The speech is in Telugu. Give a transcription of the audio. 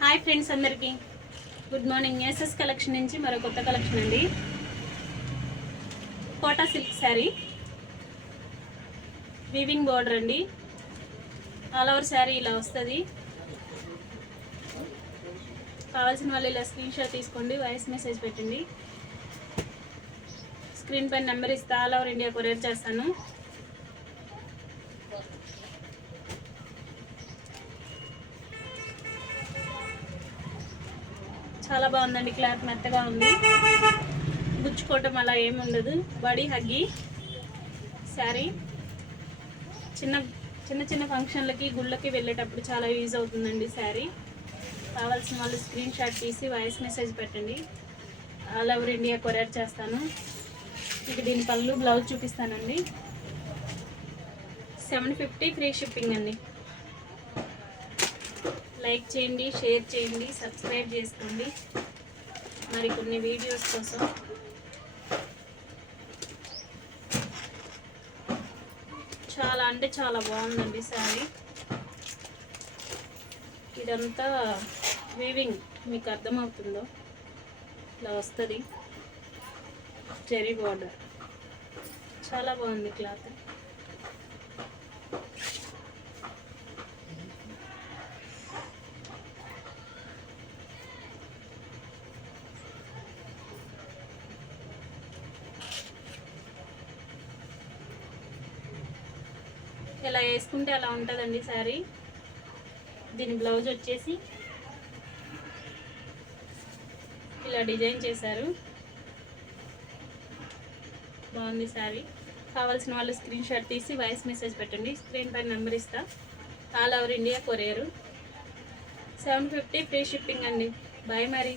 హాయ్ ఫ్రెండ్స్, అందరికీ గుడ్ మార్నింగ్. ఎస్ఎస్ కలెక్షన్ నుంచి మరో కొత్త కలెక్షన్ అండి. Kota silk sari, weaving border అండి. ఆల్ ఓవర్ శారీ ఇలా వస్తుంది. కావాల్సిన వాళ్ళు ఇలా స్క్రీన్ షాట్ తీసుకోండి, వాయిస్ మెసేజ్ పెట్టండి. స్క్రీన్ పైన నెంబర్ ఇస్తే ఆల్ ఓవర్ ఇండియా కొరియర్ చేస్తాను. చాలా బాగుందండి, క్లాత్ మెత్తగా ఉంది, గుచ్చుకోవటం అలా ఏమి ఉండదు. బాడీ హగ్గి శారీ, చిన్న చిన్న చిన్న ఫంక్షన్లకి గుళ్ళకి వెళ్ళేటప్పుడు చాలా యూజ్ అవుతుందండి శారీ. కావాల్సిన వాళ్ళు స్క్రీన్ షాట్ తీసి వాయిస్ మెసేజ్ పెట్టండి, ఆల్ ఓవర్ ఇండియా కొరియర్ చేస్తాను. ఇక దీని పళ్ళు బ్లౌజ్ చూపిస్తానండి. 750 ఫ్రీ షిప్పింగ్ అండి. లైక్ చేయండి, షేర్ చేయండి, సబ్స్క్రైబ్ చేసుకోండి మరికొన్ని వీడియోస్ కోసం. చాలా అంటే చాలా బాగుందండి శారీ. ఇదంతా వీవింగ్, మీకు అర్థమవుతుందో ఇలా వస్తుంది. జెరీ బార్డర్, చాలా బాగుంది క్లాత్. ఇలా వేసుకుంటే అలా ఉంటుందండి శారీ. దీని బ్లౌజ్ వచ్చేసి ఇలా డిజైన్ చేశారు, బాగుంది శారీ. కావాల్సిన వాళ్ళు స్క్రీన్ షాట్ తీసి వాయిస్ మెసేజ్ పెట్టండి, స్క్రీన్ పైన నెంబర్ ఇస్తా. All over India courier. 750 free shipping అండి. బాయ్ మరి.